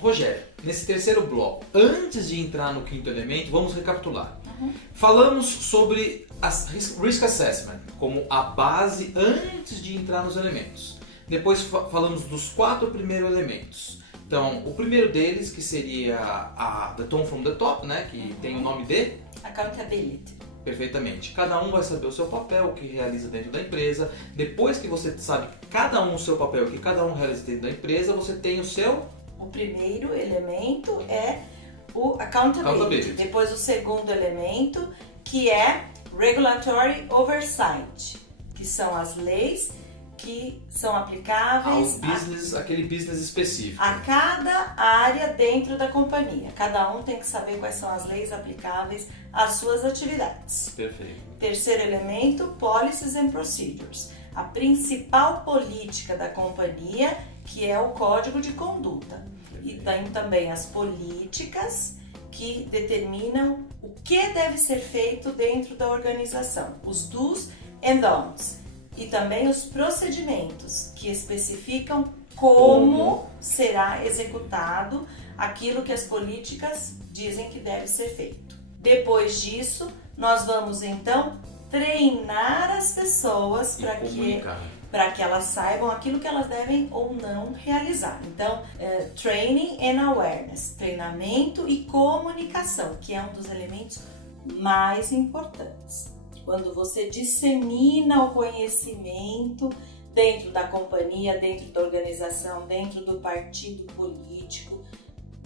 Rogério, nesse terceiro bloco, antes de entrar no quinto elemento, vamos recapitular. Falamos sobre Risk Assessment como a base antes de entrar nos elementos. Depois falamos dos 4 primeiros elementos. Então, o primeiro deles, que seria a The Tone from the Top, né, que tem o nome de Accountability. Perfeitamente. Cada um vai saber o seu papel, o que realiza dentro da empresa. Depois que você sabe cada um o seu papel, o que cada um realiza dentro da empresa, você tem o seu... O primeiro elemento é o accountability. Depois o segundo elemento, que é regulatory oversight, que são as leis que são aplicáveis aquele business específico. A cada área dentro da companhia. Cada um tem que saber quais são as leis aplicáveis às suas atividades. Perfeito. Terceiro elemento, policies and procedures. A principal política da companhia, que é o código de conduta. E tem também as políticas que determinam o que deve ser feito dentro da organização. Os do's and don'ts. E também os procedimentos que especificam como será executado aquilo que as políticas dizem que deve ser feito. Depois disso, nós vamos então treinar as pessoas para que elas saibam aquilo que elas devem ou não realizar. Então, training and awareness, treinamento e comunicação, que é um dos elementos mais importantes. Quando você dissemina o conhecimento dentro da companhia, dentro da organização, dentro do partido político,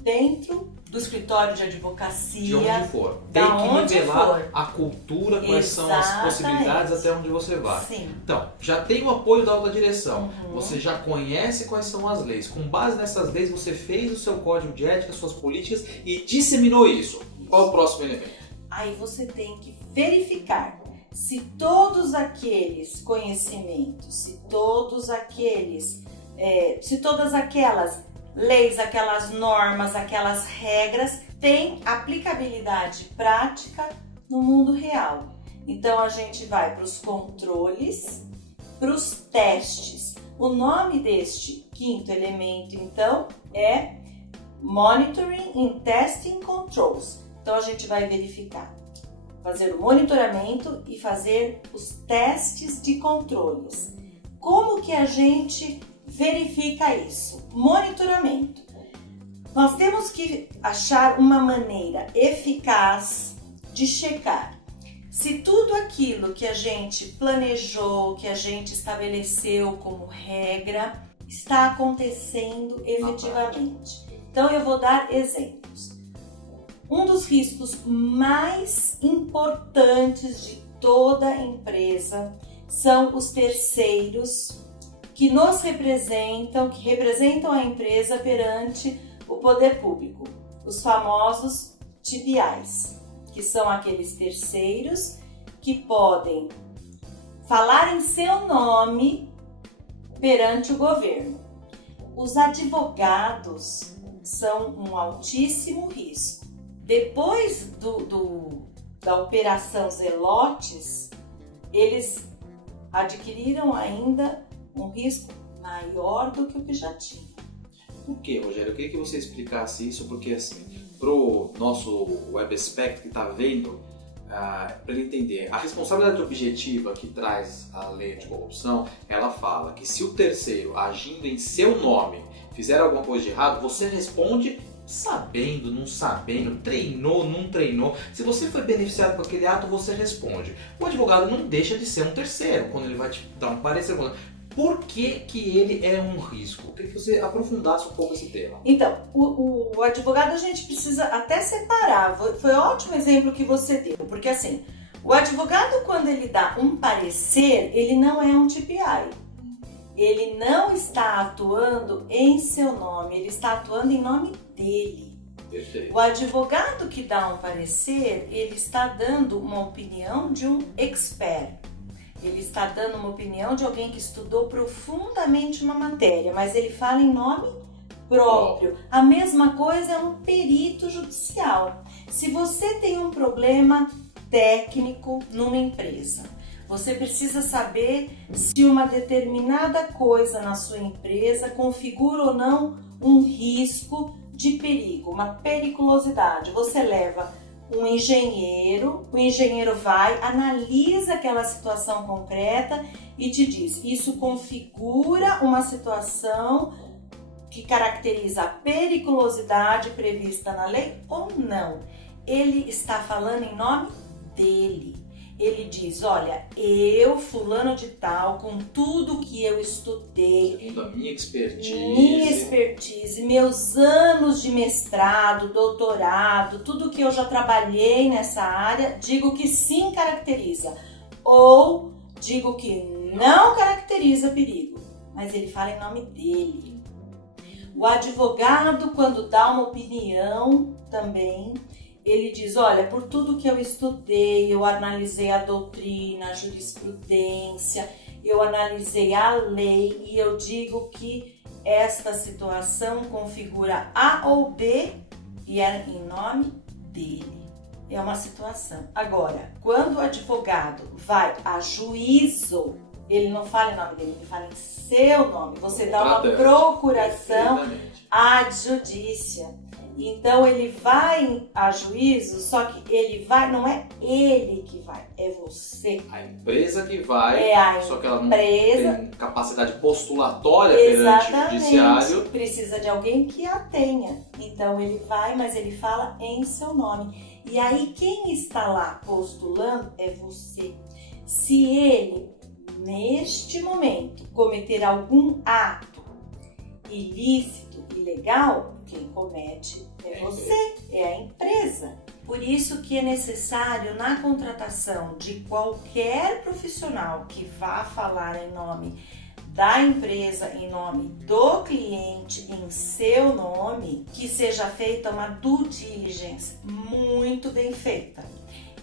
dentro do escritório de advocacia, de onde for. Tem que nivelar a cultura, quais são as possibilidades até onde você vai. Sim. Então, já tem o apoio da alta direção, você já conhece quais são as leis. Com base nessas leis, você fez o seu código de ética, suas políticas e disseminou isso. Qual é o próximo elemento? Aí você tem que verificar se todos aqueles conhecimentos, se todas aquelas leis, aquelas normas, aquelas regras têm aplicabilidade prática no mundo real. Então a gente vai para os controles, para os testes. O nome deste quinto elemento, então, é Monitoring and Testing Controls. Então a gente vai verificar, fazer o monitoramento e fazer os testes de controles. Como que a gente verifica isso? Monitoramento. Nós temos que achar uma maneira eficaz de checar se tudo aquilo que a gente planejou, que a gente estabeleceu como regra, está acontecendo efetivamente. Então eu vou dar exemplos. Um dos riscos mais importantes de toda empresa são os terceiros que nos representam, que representam a empresa perante o poder público, os famosos TPIs, que são aqueles terceiros que podem falar em seu nome perante o governo. Os advogados são um altíssimo risco. Depois da Operação Zelotes, eles adquiriram ainda um risco maior do que o que já tinha. Por quê, Rogério? Eu queria que você explicasse isso, porque assim, pro nosso web expert que está vendo, para ele entender, a responsabilidade objetiva que traz a lei anticorrupção, ela fala que se o terceiro, agindo em seu nome, fizer alguma coisa de errado, você responde sabendo, não sabendo, treinou, não treinou. Se você foi beneficiado por aquele ato, você responde. O advogado não deixa de ser um terceiro quando ele vai te dar um parecer. Por que ele é um risco? Eu queria que você aprofundasse um pouco esse tema. Então, o advogado a gente precisa até separar. Foi ótimo exemplo que você deu, porque assim, o advogado quando ele dá um parecer, ele não é um TPI. Ele não está atuando em seu nome, ele está atuando em nome dele. Perfeito. O advogado que dá um parecer, ele está dando uma opinião de um expert. Ele está dando uma opinião de alguém que estudou profundamente uma matéria, mas ele fala em nome próprio. A mesma coisa é um perito judicial. Se você tem um problema técnico numa empresa, você precisa saber se uma determinada coisa na sua empresa configura ou não um risco de perigo, uma periculosidade. Você leva um engenheiro, o engenheiro vai, analisa aquela situação concreta e te diz, isso configura uma situação que caracteriza a periculosidade prevista na lei ou não. Ele está falando em nome dele. Ele diz, olha, eu, fulano de tal, com tudo que eu estudei, segundo a minha expertise, meus anos de mestrado, doutorado, tudo que eu já trabalhei nessa área, digo que sim caracteriza, ou digo que não caracteriza perigo, mas ele fala em nome dele. O advogado, quando dá uma opinião também, ele diz, olha, por tudo que eu estudei, eu analisei a doutrina, a jurisprudência, eu analisei a lei e eu digo que esta situação configura A ou B e é em nome dele. É uma situação. Agora, quando o advogado vai a juízo, ele não fala em nome dele, ele fala em seu nome. Você dá uma procuração ad judicia. Então ele vai a juízo, só que ele vai, não é ele que vai, é você. A empresa que vai, é a só que ela não empresa, tem capacidade postulatória perante o judiciário. Precisa de alguém que a tenha. Então ele vai, mas ele fala em seu nome. E aí quem está lá postulando é você. Se ele, neste momento, cometer algum ato ilícito, ilegal, quem comete é você, é a empresa. Por isso que é necessário, na contratação de qualquer profissional que vá falar em nome da empresa, em nome do cliente, em seu nome, que seja feita uma due diligence muito bem feita.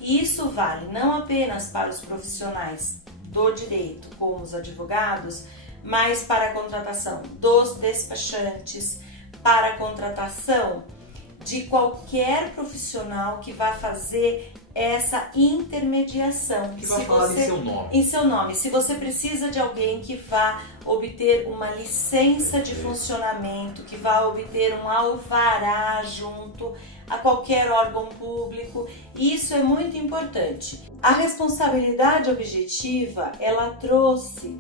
Isso vale não apenas para os profissionais do direito, como os advogados, mas para a contratação dos despachantes, para a contratação de qualquer profissional que vá fazer essa intermediação. Que vai falar em seu nome. Em seu nome. Se você precisa de alguém que vá obter uma licença de funcionamento, que vá obter um alvará junto a qualquer órgão público, isso é muito importante. A responsabilidade objetiva, ela trouxe,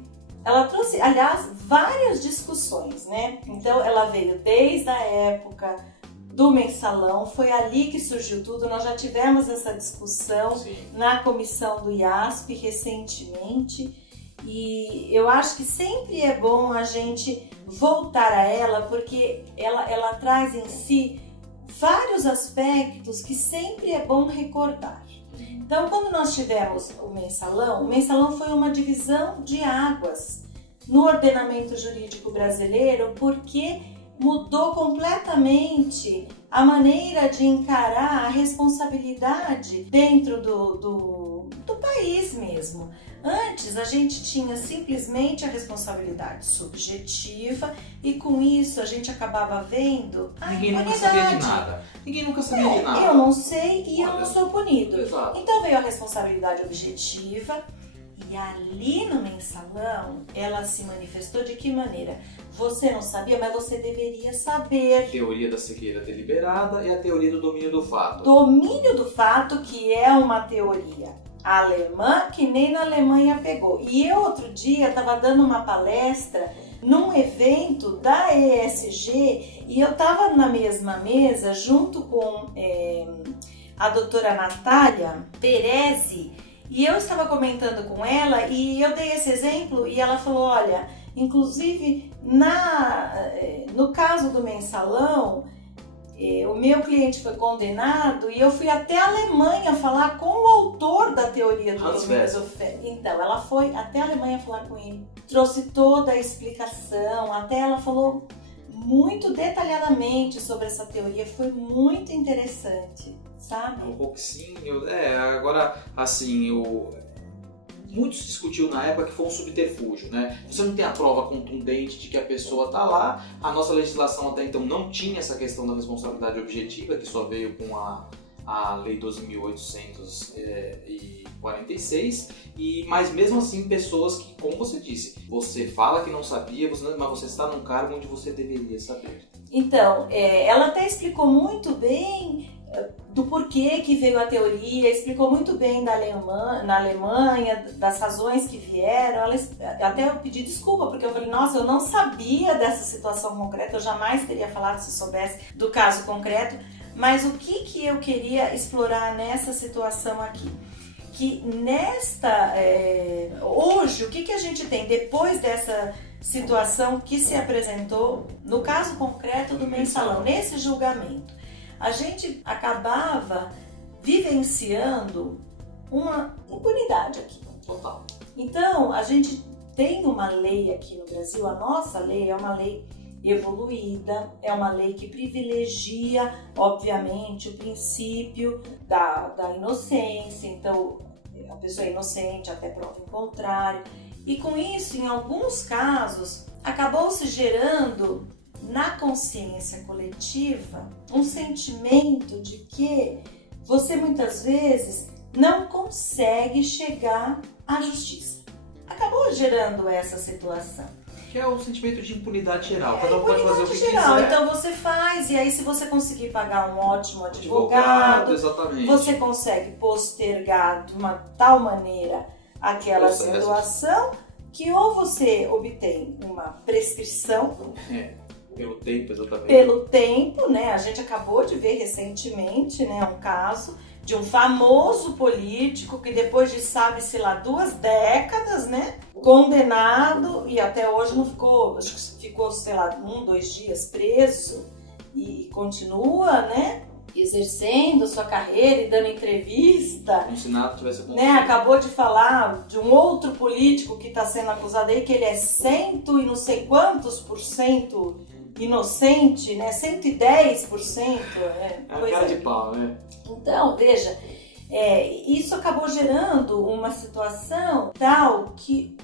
aliás, várias discussões, né? Então, ela veio desde a época do mensalão, foi ali que surgiu tudo. Nós já tivemos essa discussão na comissão do IASP recentemente e eu acho que sempre é bom a gente voltar a ela, porque ela traz em si vários aspectos que sempre é bom recordar. Então, quando nós tivemos o mensalão foi uma divisão de águas no ordenamento jurídico brasileiro, porque mudou completamente a maneira de encarar a responsabilidade dentro do país mesmo. Antes, a gente tinha simplesmente a responsabilidade subjetiva e com isso a gente acabava vendo a Ninguém impunidade. nunca sabia de nada. Ninguém nunca sabia de nada. Eu não sei e eu não sou punido. Exato. Então veio a responsabilidade objetiva e ali no mensalão ela se manifestou de que maneira? Você não sabia, mas você deveria saber. A teoria da cegueira deliberada e a teoria do domínio do fato. Domínio do fato, que é uma teoria alemã que nem na Alemanha pegou. E eu outro dia estava dando uma palestra num evento da ESG e eu estava na mesma mesa junto com a doutora Natália Perezi e eu estava comentando com ela e eu dei esse exemplo e ela falou, olha, inclusive no caso do mensalão, o meu cliente foi condenado e eu fui até a Alemanha falar com o autor da teoria do domínio do fato. Então, ela foi até a Alemanha falar com ele, trouxe toda a explicação, até ela falou muito detalhadamente sobre essa teoria, foi muito interessante, sabe? Um pouquinho, agora, assim, muito se discutiu na época que foi um subterfúgio, né? Você não tem a prova contundente de que a pessoa está lá. A nossa legislação até então não tinha essa questão da responsabilidade objetiva, que só veio com a Lei 12.846, mas mesmo assim pessoas que, como você disse, você fala que não sabia, mas você está num cargo onde você deveria saber. Então, ela até explicou muito bem do porquê que veio a teoria, explicou muito bem na Alemanha, das razões que vieram. Até eu pedi desculpa, porque eu falei, nossa, eu não sabia dessa situação concreta, eu jamais teria falado se soubesse do caso concreto. Mas o que eu queria explorar nessa situação aqui? Que hoje, o que a gente tem depois dessa situação que se apresentou no caso concreto do mensalão, nesse julgamento? A gente acabava vivenciando uma impunidade aqui. Total. Então, a gente tem uma lei aqui no Brasil, a nossa lei é uma lei evoluída, é uma lei que privilegia, obviamente, o princípio da inocência. Então, a pessoa é inocente até prova em contrário. E com isso, em alguns casos, acabou se gerando na consciência coletiva um sentimento de que você muitas vezes não consegue chegar à justiça. Acabou gerando essa situação. Que é o sentimento de impunidade geral. Cada um pode fazer o que quiser. Então você faz, e aí se você conseguir pagar um ótimo advogado, exatamente. Você consegue postergar de uma tal maneira aquela situação que ou você obtém uma prescrição. Pelo tempo, exatamente. Pelo tempo, né? A gente acabou de ver recentemente, né, um caso de um famoso político que depois de, sabe-se lá, 2 décadas, né, condenado e até hoje não ficou, acho que ficou, sei lá, 1, 2 dias preso e continua, né, exercendo sua carreira e dando entrevista. Como se nada tivesse acontecido. Né, acabou de falar de um outro político que está sendo acusado aí, que ele é 100 e não sei quantos % inocente, né? 110%. É a cara de pau, né? Então, veja, isso acabou gerando uma situação tal que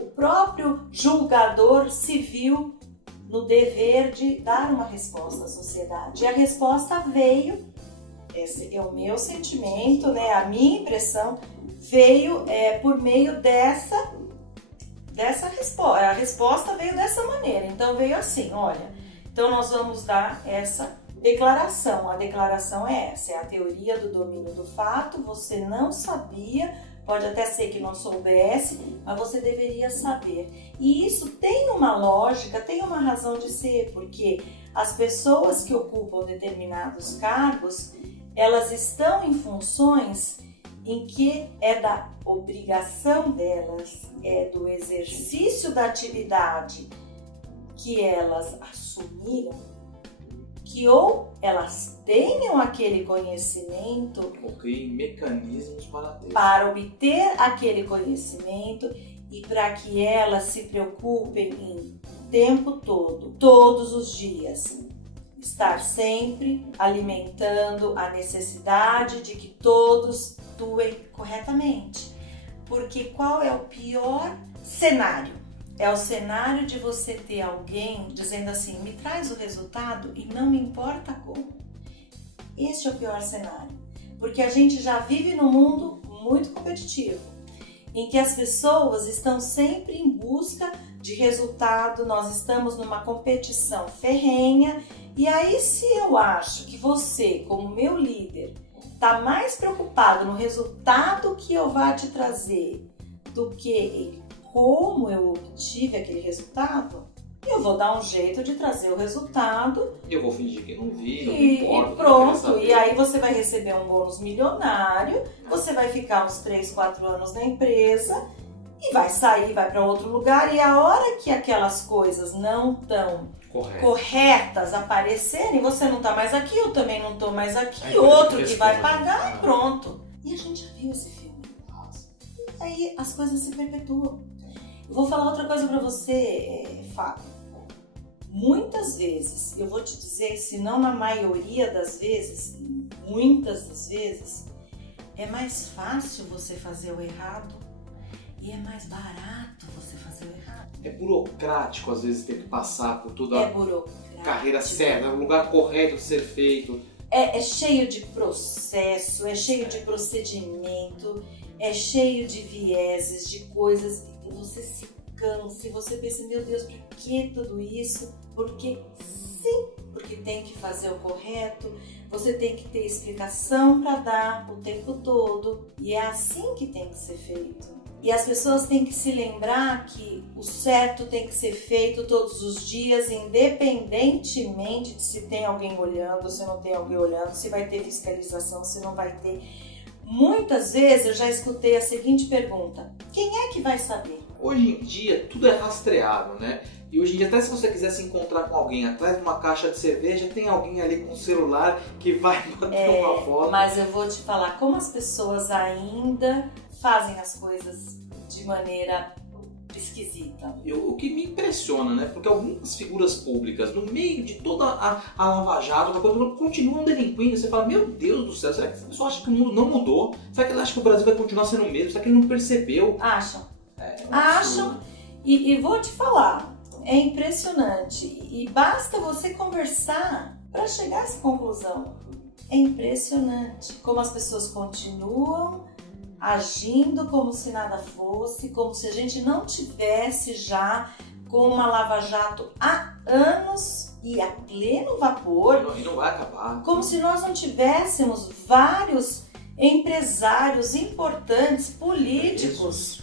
o próprio julgador se viu no dever de dar uma resposta à sociedade. E a resposta veio, esse é o meu sentimento, né? A minha impressão veio por meio dessa resposta. A resposta veio dessa maneira. Então veio assim, olha, então nós vamos dar essa declaração. A declaração é essa, é a teoria do domínio do fato. Você não sabia, pode até ser que não soubesse, mas você deveria saber. E isso tem uma lógica, tem uma razão de ser, porque as pessoas que ocupam determinados cargos, elas estão em funções em que é da obrigação delas, é do exercício da atividade que elas assumiram, que ou elas tenham aquele conhecimento, ou criem mecanismos para obter aquele conhecimento e para que elas se preocupem em o tempo todo, todos os dias, estar sempre alimentando a necessidade de que todos atuem corretamente. Porque qual é o pior cenário? É o cenário de você ter alguém dizendo assim, me traz o resultado e não me importa como. Este é o pior cenário. Porque a gente já vive num mundo muito competitivo, em que as pessoas estão sempre em busca de resultado, nós estamos numa competição ferrenha. E aí, se eu acho que você, como meu líder, está mais preocupado no resultado que eu vá te trazer do que como eu obtive aquele resultado, eu vou dar um jeito de trazer o resultado. Eu vou fingir que não vi, não me importa. E pronto, e aí você vai receber um bônus milionário, você vai ficar uns 3, 4 anos na empresa e vai sair, vai para outro lugar, e a hora que aquelas coisas não estão corretas aparecerem, você não tá mais aqui, eu também não tô mais aqui, outro que vai pagar e pronto. E a gente já viu esse filme. E aí as coisas se perpetuam. Eu vou falar outra coisa pra você, Fábio. Muitas vezes, eu vou te dizer, se não na maioria das vezes, muitas das vezes, é mais fácil você fazer o errado e é mais barato você fazer o errado. É burocrático, às vezes, ter que passar por toda a carreira certa, no lugar correto de ser feito. É cheio de processo, é cheio de procedimento, é cheio de vieses, de coisas, e você se cansa, e você pensa, meu Deus, por que tudo isso? Porque Sim, porque tem que fazer o correto, você tem que ter explicação para dar o tempo todo, e é assim que tem que ser feito. E as pessoas têm que se lembrar que o certo tem que ser feito todos os dias, independentemente de se tem alguém olhando, se não tem alguém olhando, se vai ter fiscalização, se não vai ter. Muitas vezes eu já escutei a seguinte pergunta: quem é que vai saber? Hoje em dia tudo é rastreado, né? E hoje em dia, até se você quiser se encontrar com alguém atrás de uma caixa de cerveja, tem alguém ali com o celular que vai bater uma foto. Mas eu vou te falar como as pessoas ainda fazem as coisas de maneira esquisita. O que me impressiona, né? Porque algumas figuras públicas, no meio de toda a Lava Jato, continuam delinquindo. Você fala, meu Deus do céu, será que essa pessoa acha que o mundo não mudou? Será que ela acha que o Brasil vai continuar sendo o mesmo? Será que ele não percebeu? Acham. Acham. E vou te falar, é impressionante. E basta você conversar para chegar a essa conclusão. É impressionante como as pessoas continuam agindo como se nada fosse, como se a gente não tivesse já com uma Lava Jato há anos e a pleno vapor. E não vai acabar. Como se nós não tivéssemos vários empresários importantes, políticos,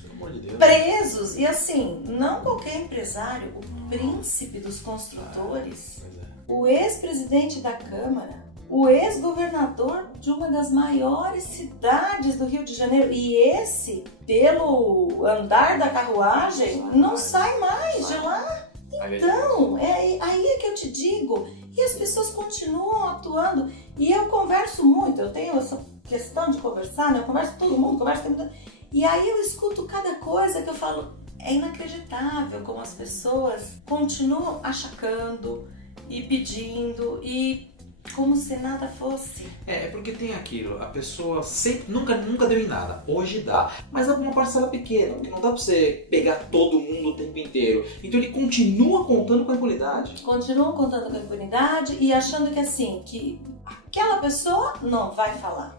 presos. E assim, não qualquer empresário, o príncipe dos construtores, o ex-presidente da Câmara, o ex-governador de uma das maiores cidades do Rio de Janeiro. E esse, pelo andar da carruagem, não sai mais de lá. Então, aí é que eu te digo. E as pessoas continuam atuando. E eu converso muito, eu tenho essa questão de conversar, né? Eu converso com todo mundo, e aí eu escuto cada coisa que eu falo, é inacreditável como as pessoas continuam achacando e pedindo e como se nada fosse. É porque tem aquilo, a pessoa sempre, nunca deu em nada, hoje dá, mas é uma parcela pequena, porque não dá pra você pegar todo mundo o tempo inteiro. Então ele continua contando com a impunidade. Continuam contando com a impunidade e achando que assim, que aquela pessoa não vai falar.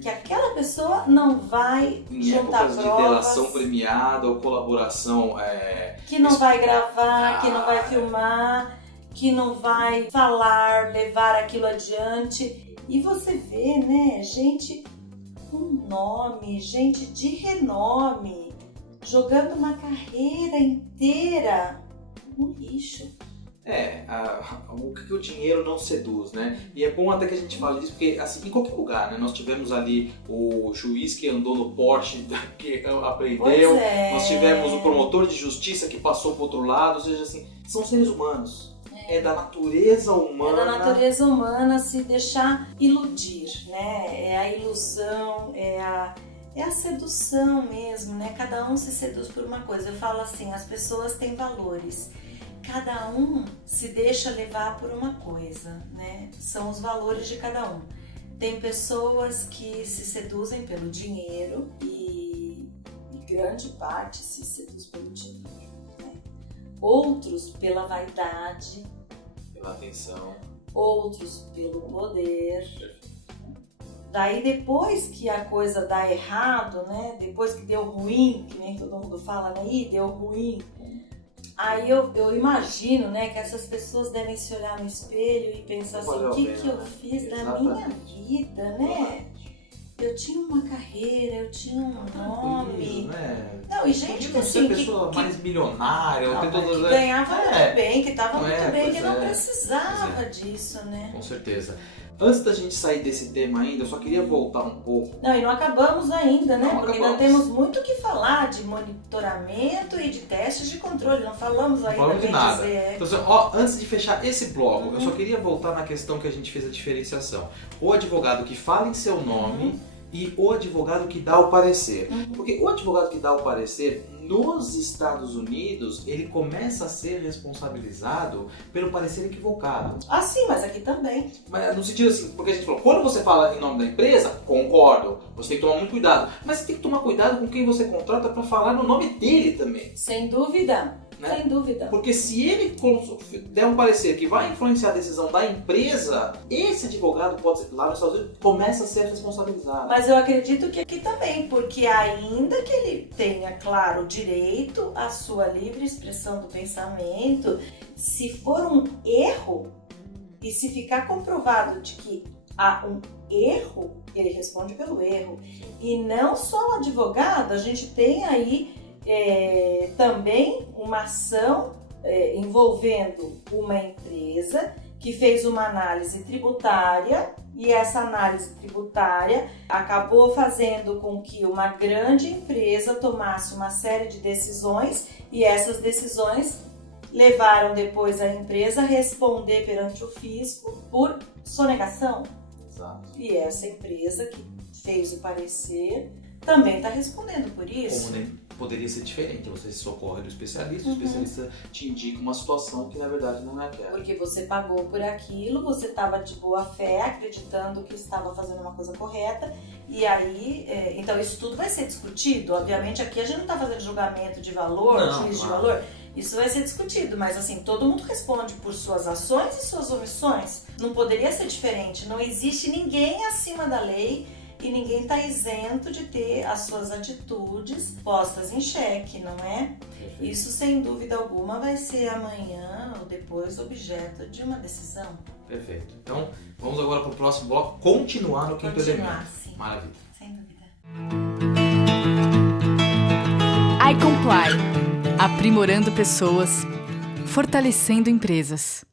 Que aquela pessoa não vai juntar provas. De delação premiada ou colaboração... que não vai gravar, que não vai filmar, que não vai falar, levar aquilo adiante. E você vê, né, gente com nome, gente de renome, jogando uma carreira inteira no lixo. O que o dinheiro não seduz, né? E é bom até que a gente fale disso, porque assim, em qualquer lugar, né? Nós tivemos ali o juiz que andou no Porsche, que aprendeu, nós tivemos o promotor de justiça que passou pro outro lado, ou seja, assim, são seres humanos. É da natureza humana. É da natureza humana se deixar iludir, né? É a ilusão, é a sedução mesmo, né? Cada um se seduz por uma coisa. Eu falo assim, as pessoas têm valores. Cada um se deixa levar por uma coisa, né? São os valores de cada um. Tem pessoas que se seduzem pelo dinheiro e grande parte se seduz pelo dinheiro, né? Outros pela vaidade, pela atenção, outros pelo poder. Daí depois que a coisa dá errado, né? Depois que deu ruim, que nem todo mundo fala, né? Ih, deu ruim. Aí eu imagino, né, que essas pessoas devem se olhar no espelho e pensar assim, o que eu fiz da minha vida, né? Eu tinha uma carreira, eu tinha um nome. Né? Não, e gente que assim... a pessoa mais milionária, que ganhava muito bem, que estava muito bem, que não precisava disso, né? Com certeza. Antes da gente sair desse tema ainda, eu só queria voltar um pouco. Não, e não acabamos ainda, né? Porque ainda temos muito o que falar de monitoramento e de testes de controle. Não falamos ainda. Não falamos de nada. Então, antes de fechar esse bloco, eu só queria voltar na questão que a gente fez a diferenciação. O advogado que fala em seu nome e o advogado que dá o parecer. Porque o advogado que dá o parecer, nos Estados Unidos, ele começa a ser responsabilizado pelo parecer equivocado. Ah, sim, mas aqui também. Mas no sentido assim, porque a gente falou, quando você fala em nome da empresa, concordo, você tem que tomar muito cuidado. Mas você tem que tomar cuidado com quem você contrata para falar no nome dele também. Sem dúvida. né? Sem dúvida. Porque se ele der um parecer que vai influenciar a decisão da empresa, esse advogado pode ser, lá nos Estados Unidos, começa a ser responsabilizado. Mas eu acredito que aqui também, porque ainda que ele tenha, claro, direito à sua livre expressão do pensamento, se for um erro e se ficar comprovado de que há um erro, ele responde pelo erro. E não só o advogado, a gente tem aí também uma ação envolvendo uma empresa que fez uma análise tributária e essa análise tributária acabou fazendo com que uma grande empresa tomasse uma série de decisões e essas decisões levaram depois a empresa a responder perante o fisco por sonegação. Exato. E essa empresa que fez o parecer também está respondendo por isso. Como poderia ser diferente, você se socorre do especialista, o especialista te indica uma situação que na verdade não é aquela. Porque você pagou por aquilo, você estava de boa fé, acreditando que estava fazendo uma coisa correta, e aí, então isso tudo vai ser discutido. Obviamente aqui a gente não está fazendo julgamento de valor, juízo de valor, isso vai ser discutido, mas assim, todo mundo responde por suas ações e suas omissões. Não poderia ser diferente, não existe ninguém acima da lei e ninguém está isento de ter as suas atitudes postas em xeque, não é? Perfeito. Isso, sem dúvida alguma, vai ser amanhã ou depois objeto de uma decisão. Perfeito. Então, vamos agora para o próximo bloco, continuar no quinto elemento. Sim. Maravilha. Sem dúvida. iComply. Aprimorando pessoas, fortalecendo empresas.